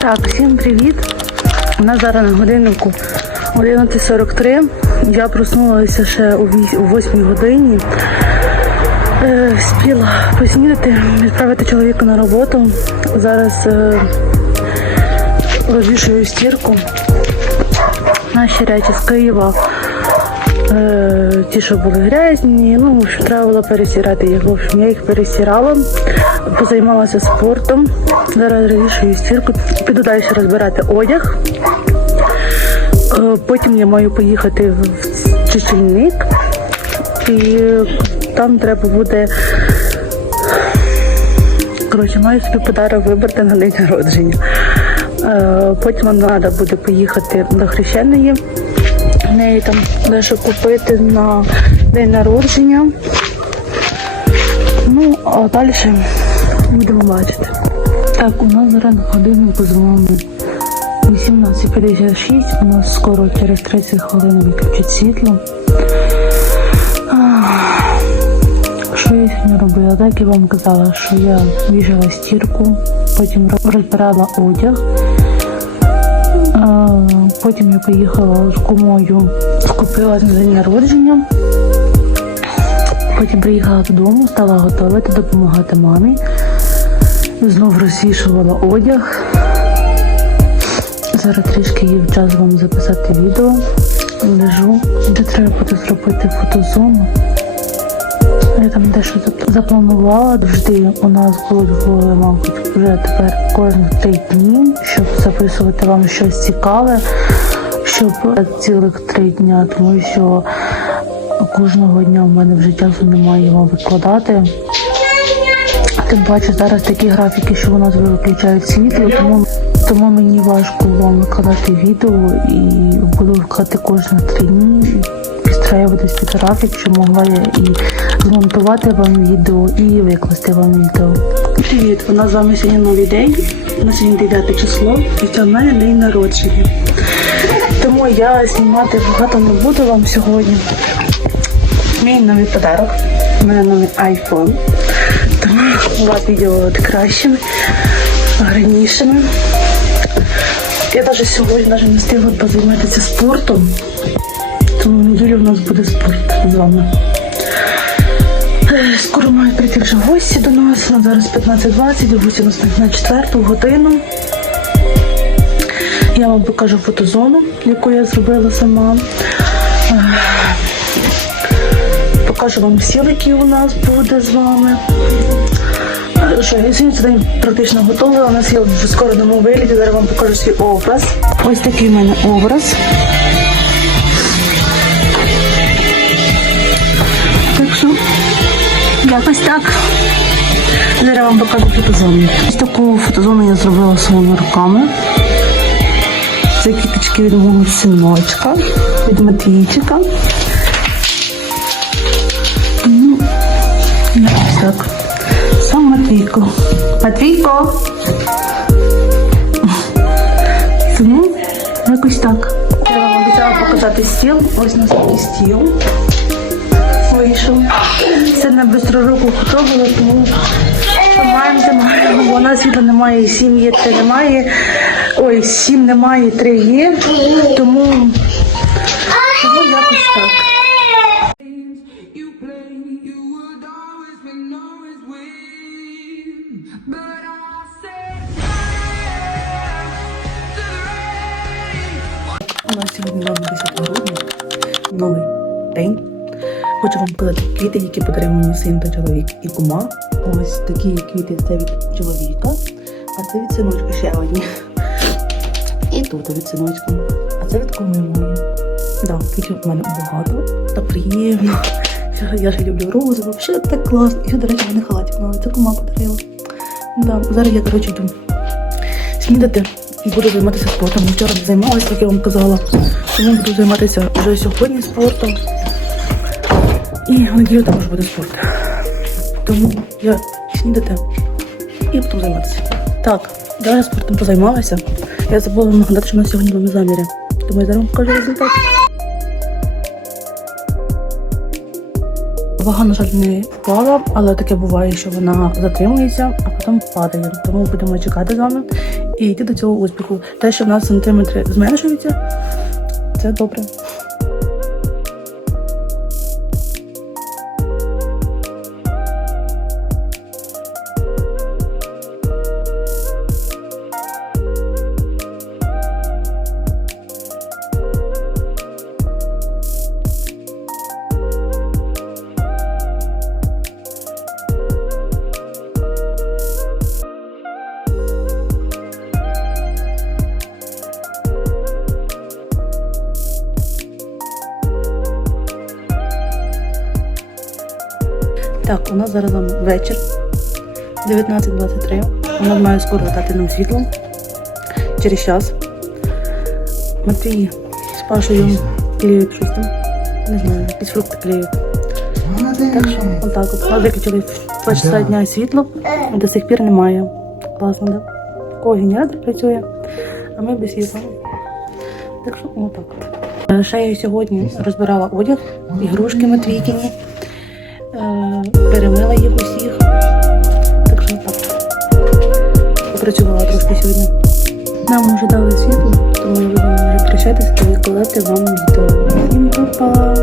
Так, всім привіт. У нас зараз на годиннику 11.43. Я проснулася ще о 8 годині. Е, спіла поснідати, відправити чоловіка на роботу. Зараз е, розвішую стірку. Наші речі з Києва. Е, ті, що були грязні, ну, в треба було пересірати їх. В общем, я їх пересірала, позаймалася спортом. Зараз розвішую стірку, піду далі розбирати одяг. Е, Потім я маю поїхати в чечільник, і там треба буде. Коротше, маю собі подарок вибрати на день народження. Е, Потім треба буде поїхати до хрещеної. В неї там дещо купити на день народження. Ну, а далі будемо бачити. Так, у нас зараз на годиннику з вами 18.56. У нас скоро через 30 хвилин виключить світло. Що я сьогодні робила? Так я вам казала, що я вішала стірку, потім розбирала одяг. Потім я поїхала з кумою, скупила на день народження. Потім приїхала додому, стала готувати, допомагати мамі. Знов розвішувала одяг. Зараз трішки є час вам записати відео. Лежу, де треба буде зробити фотозону. Я там дещо запланувала. Завжди у нас в, мабуть, вже тепер кожних три дні, щоб записувати вам щось цікаве, щоб цілих три дня, тому що кожного дня в мене вже часу немає вам викладати. Тим паче зараз такі графіки, що у нас виключають світло, тому, тому мені важко вам викладати відео і буду викладати кожні три дні. Підстраюватись під графік, щоб могла я і змонтувати вам відео і викласти вам відео. Привіт! У нас з вами сьогодні новий день. На сьогодні 9 число і це в мене день народження. Тому я знімати багато не буду вам сьогодні. Мій новий подарок. У мене новий iPhone. Тому у вас відео кращими, гарнішими. Я навіть сьогодні навіть не встигла позайматися спортом. Тому неділю у нас буде спорт з вами. Е, Скоро мають прийти вже гості до нас. На зараз 15.20, гості у нас на 4 годину. Я вам покажу фотозону, яку я зробила сама. Е, Покажу вам стіл, який у нас буде з вами. Е, Що, сьогодні цей день практично готова. У нас є скоро на вигляді. Зараз вам покажу свій образ. Ось такий в мене образ. Зараз вам покажу фотозону. Ось таку фотозону я зробила своїми руками. Це квіточки від мого синочка, від Матвійчика. Ну, так. Сам Матвійко. Матвійко! Ну, якось так. Я вам обіцяла показати стіл. Ось у нас такий стіл вийшов. Це на бистроруку готовила, тому маємо, то маємо. Бо у нас світла немає, і сім є, три немає. Ой, сім немає, три є. Тому, тому якось так. У нас сьогодні новий 10 грудня, новий день. Хочу вам показати квіти, які подарив мені син та чоловік і кума. Ось такі квіти це від чоловіка, а це від синочка ще одні. І тут від синочка. А це від куми моєї. Да, квітів у мене багато та приємно. Я- ж люблю рози, взагалі так класно. І, до речі, в мене халатик новий, це кума подарила. Да, зараз я, коротше, йду снідати і буду займатися спортом. Вчора займалася, як я вам казала. Тому буду займатися вже сьогодні спортом. І в неділю також буде спорт. Тому я снідати і буду займатися. Так, я спортом позаймалася. Я забула нагадати, що у сьогодні нові заміри. Тому я зараз покажу результат. Вага, на жаль, не впала, але таке буває, що вона затримується, а потім падає. Тому будемо чекати з вами і йти до цього успіху. Те, що в нас сантиметри зменшуються, це добре. Так, у нас зараз вечір 19.23. Вона має скоро дати нам світло через час. Матвій з Пашею клеють щось там. Не знаю, якісь фрукти клеють. Так що, отак от. Ми виключили 2 часа дня світло, до сих пір немає. Класно, да? У кого генератор працює, а ми без світла. Так що, отак от. Е, Ще я сьогодні розбирала одяг, ігрушки Матвійкіні. Перемила їх усіх. Так що так. Попрацювала трошки сьогодні. Нам вже дали світло, тому я вже прощатися і коли вам відео. Всім па-па!